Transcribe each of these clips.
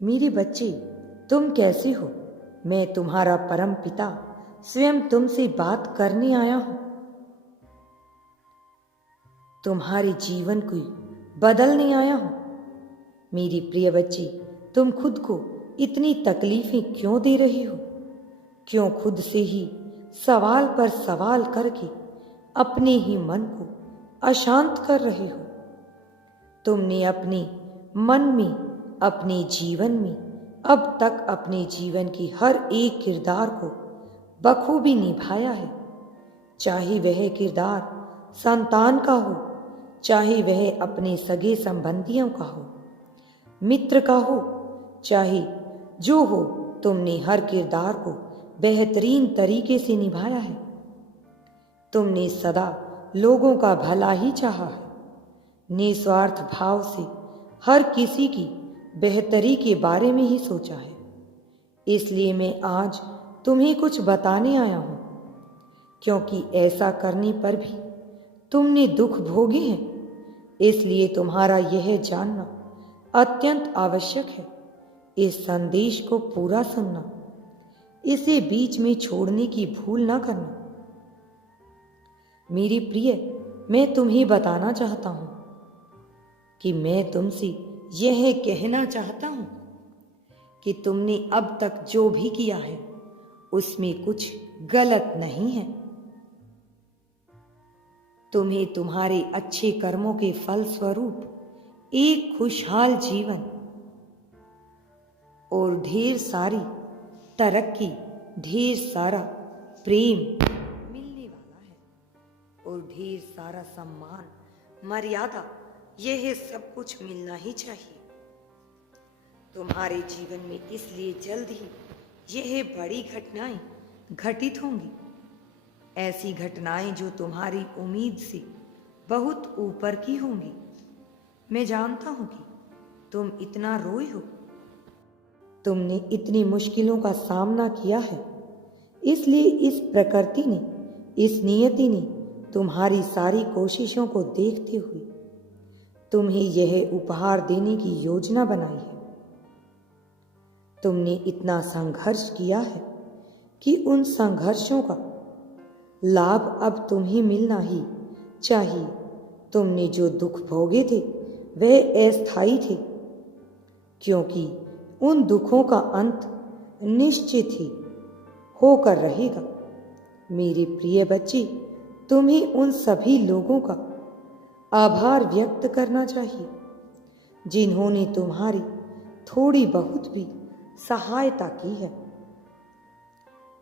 मेरे बच्चे, तुम कैसे हो? मैं तुम्हारा परम पिता स्वयं तुमसे बात करने आया हूं। तुम्हारे जीवन को बदलने आया हूं। मेरी प्रिय बच्ची, तुम खुद को इतनी तकलीफें क्यों दे रही हो? क्यों खुद से ही सवाल पर सवाल करके अपने ही मन को अशांत कर रहे हो? तुमने अपने मन में, अपने जीवन में अब तक अपने जीवन की हर एक किरदार को बखूबी निभाया है। चाहे वह किरदार संतान का हो, चाहे वह अपने सगे संबंधियों का हो, मित्र का हो, चाहे जो हो, तुमने हर किरदार को बेहतरीन तरीके से निभाया है। तुमने सदा लोगों का भला ही चाहा है, निस्वार्थ भाव से हर किसी की बेहतरी के बारे में ही सोचा है। इसलिए मैं आज तुम्हें कुछ बताने आया हूं, क्योंकि ऐसा करने पर भी तुमने दुख भोगे हैं। इसलिए तुम्हारा यह जानना अत्यंत आवश्यक है। इस संदेश को पूरा सुनना, इसे बीच में छोड़ने की भूल ना करना। मेरी प्रिय, मैं तुम्हें बताना चाहता हूं कि मैं तुमसे यह कहना चाहता हूं कि तुमने अब तक जो भी किया है उसमें कुछ गलत नहीं है। तुम्हें तुम्हारे अच्छे कर्मों के फल स्वरूप एक खुशहाल जीवन और ढेर सारी तरक्की, ढेर सारा प्रेम मिलने वाला है, और ढेर सारा सम्मान, मर्यादा, यह सब कुछ मिलना ही चाहिए। तुम्हारे जीवन में इसलिए जल्द ही यह बड़ी घटनाएं घटित होंगी। ऐसी घटनाएं जो तुम्हारी उम्मीद से बहुत ऊपर की होंगी। मैं जानता हूं कि तुम इतना रोए हो, तुमने इतनी मुश्किलों का सामना किया है। इसलिए इस प्रकृति ने, इस नियति ने तुम्हारी सारी कोशिशों को देखते हुए तुम्हें यह उपहार देने की योजना बनाई है। तुमने इतना संघर्ष किया है कि उन संघर्षों का लाभ अब तुम्हें मिलना ही चाहिए। तुमने जो दुख भोगे थे वह अस्थायी थे, क्योंकि उन दुखों का अंत निश्चित ही होकर रहेगा। मेरे प्रिय बच्चे, तुम्हें उन सभी लोगों का आभार व्यक्त करना चाहिए जिन्होंने तुम्हारी थोड़ी बहुत भी सहायता की है।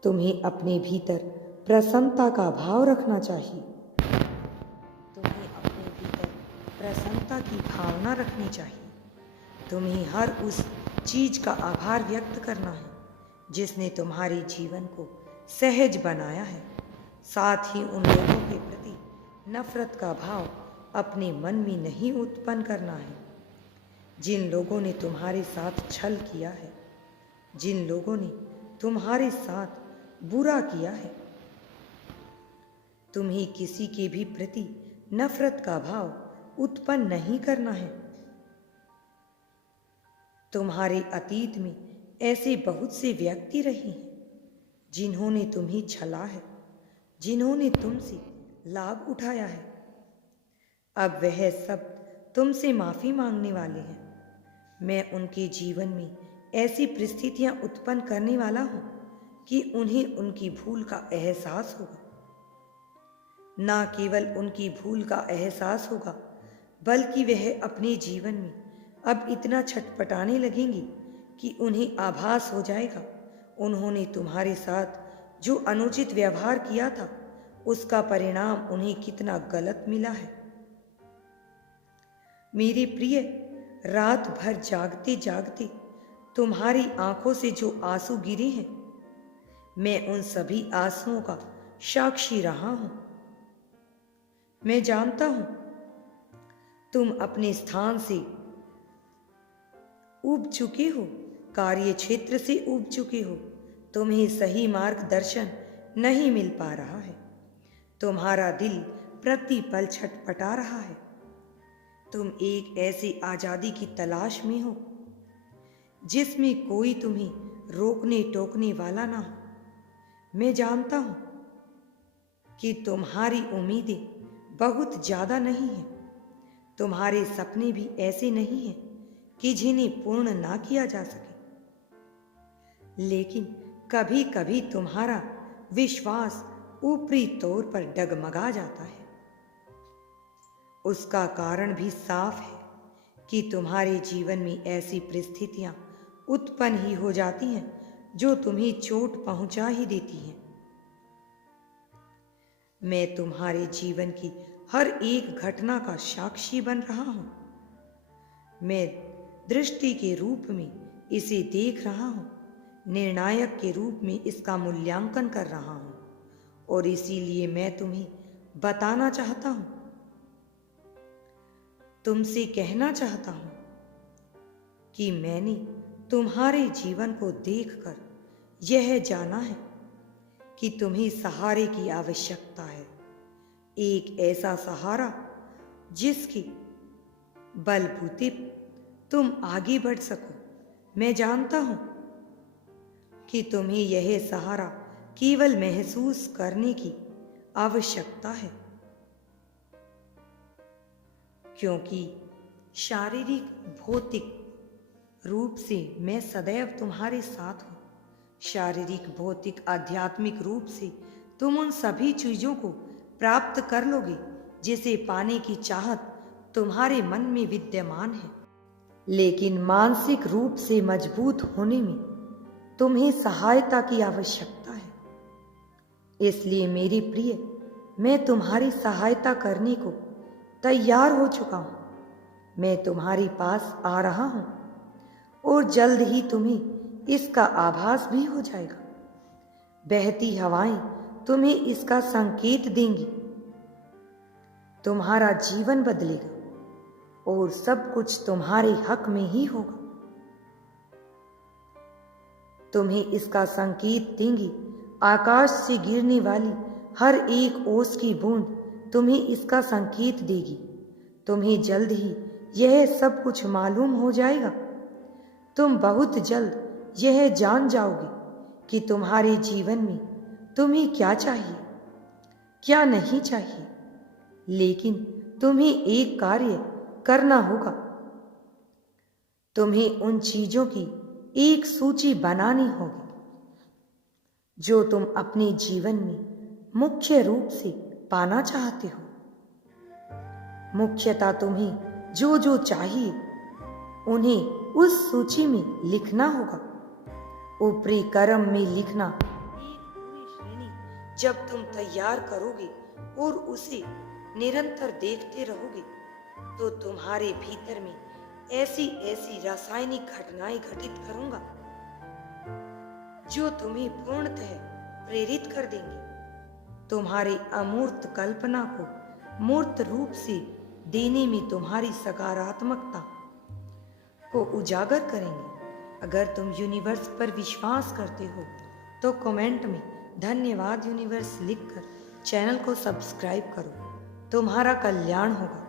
तुम्हें अपने भीतर प्रसन्नता का भाव रखना चाहिए। तुम्हें अपने भीतर प्रसन्नता की भावना रखनी चाहिए। तुम्हें हर उस चीज का आभार व्यक्त करना है जिसने तुम्हारे जीवन को सहज बनाया है। साथ ही उन लोगों के प्रति नफरत का भाव अपने मन में नहीं उत्पन्न करना है जिन लोगों ने तुम्हारे साथ छल किया है, जिन लोगों ने तुम्हारे साथ बुरा किया है। तुम्हें किसी के भी प्रति नफरत का भाव उत्पन्न नहीं करना है। तुम्हारे अतीत में ऐसे बहुत से व्यक्ति रहे हैं जिन्होंने तुम्हें छला है, जिन्होंने तुमसे लाभ उठाया है। अब वह सब तुमसे माफी मांगने वाले हैं। मैं उनके जीवन में ऐसी परिस्थितियां उत्पन्न करने वाला हूं कि उन्हें उनकी भूल का एहसास होगा। ना केवल उनकी भूल का एहसास होगा, बल्कि वह अपने जीवन में अब इतना छटपटाने लगेंगी कि उन्हें आभास हो जाएगा उन्होंने तुम्हारे साथ जो अनुचित व्यवहार किया था उसका परिणाम उन्हें कितना गलत मिला है। मेरे प्रिय, रात भर जागते जागते तुम्हारी आंखों से जो आंसू गिरे हैं, मैं उन सभी आंसुओं का साक्षी रहा हूं। मैं जानता हूं तुम अपने स्थान से ऊब चुके हो, कार्य क्षेत्र से ऊब चुके हो। तुम्हें सही मार्गदर्शन नहीं मिल पा रहा है। तुम्हारा दिल प्रतिपल छटपटा रहा है। तुम एक ऐसी आजादी की तलाश में हो जिसमें कोई तुम्हें रोकने टोकने वाला ना हो। मैं जानता हूं कि तुम्हारी उम्मीदें बहुत ज़्यादा नहीं हैं, तुम्हारे सपने भी ऐसे नहीं हैं कि जिन्हें पूर्ण ना किया जा सके, लेकिन कभी कभी तुम्हारा विश्वास ऊपरी तौर पर डगमगा जाता है। उसका कारण भी साफ है कि तुम्हारे जीवन में ऐसी परिस्थितियां उत्पन्न ही हो जाती हैं जो तुम्हें चोट पहुंचा ही देती हैं। मैं तुम्हारे जीवन की हर एक घटना का साक्षी बन रहा हूं। मैं दृष्टि के रूप में इसे देख रहा हूं, निर्णायक के रूप में इसका मूल्यांकन कर रहा हूं, और इसीलिए मैं तुम्हें बताना चाहता हूं, तुमसे कहना चाहता हूं कि मैंने तुम्हारे जीवन को देखकर यह जाना है कि तुम्हें सहारे की आवश्यकता है। एक ऐसा सहारा जिसके बलबूते तुम आगे बढ़ सको। मैं जानता हूं कि तुम्हें यह सहारा केवल महसूस करने की आवश्यकता है, क्योंकि शारीरिक भौतिक रूप से मैं सदैव तुम्हारे साथ हूं। शारीरिक भौतिक आध्यात्मिक रूप से तुम उन सभी चीजों को प्राप्त कर लोगे जिसे पाने की चाहत तुम्हारे मन में विद्यमान है, लेकिन मानसिक रूप से मजबूत होने में तुम्हें सहायता की आवश्यकता है। इसलिए मेरी प्रिय, मैं तुम्हारी सहायता करने को तैयार हो चुका हूं। मैं तुम्हारे पास आ रहा हूं और जल्द ही तुम्हें इसका आभास भी हो जाएगा। बहती हवाएं तुम्हें इसका संकेत देंगी। तुम्हारा जीवन बदलेगा और सब कुछ तुम्हारे हक में ही होगा। तुम्हें इसका संकेत देंगी। आकाश से गिरने वाली हर एक ओस की बूंद तुम्हें इसका संकेत देगी। तुम्हें जल्द ही यह सब कुछ मालूम हो जाएगा। तुम बहुत जल्द यह जान जाओगे कि तुम्हारे जीवन में तुम्हें क्या चाहिए, क्या नहीं चाहिए। लेकिन तुम्हें एक कार्य करना होगा। तुम्हें उन चीजों की एक सूची बनानी होगी जो तुम अपने जीवन में मुख्य रूप से पाना चाहते हो। मुख्यतः तुम्हें जो जो चाहिए उन्हें उस सूची में लिखना होगा। ऊपरी क्रम में लिखना एक पूरी श्रेणी जब तुम तैयार करोगे और उसे निरंतर देखते रहोगे तो तुम्हारे भीतर में ऐसी ऐसी रासायनिक घटनाएं घटित करूंगा जो तुम्हें पूर्णतः प्रेरित कर देंगी, तुम्हारी अमूर्त कल्पना को मूर्त रूप से देने में तुम्हारी सकारात्मकता को उजागर करेंगे। अगर तुम यूनिवर्स पर विश्वास करते हो तो कमेंट में धन्यवाद यूनिवर्स लिखकर चैनल को सब्सक्राइब करो। तुम्हारा कल्याण होगा।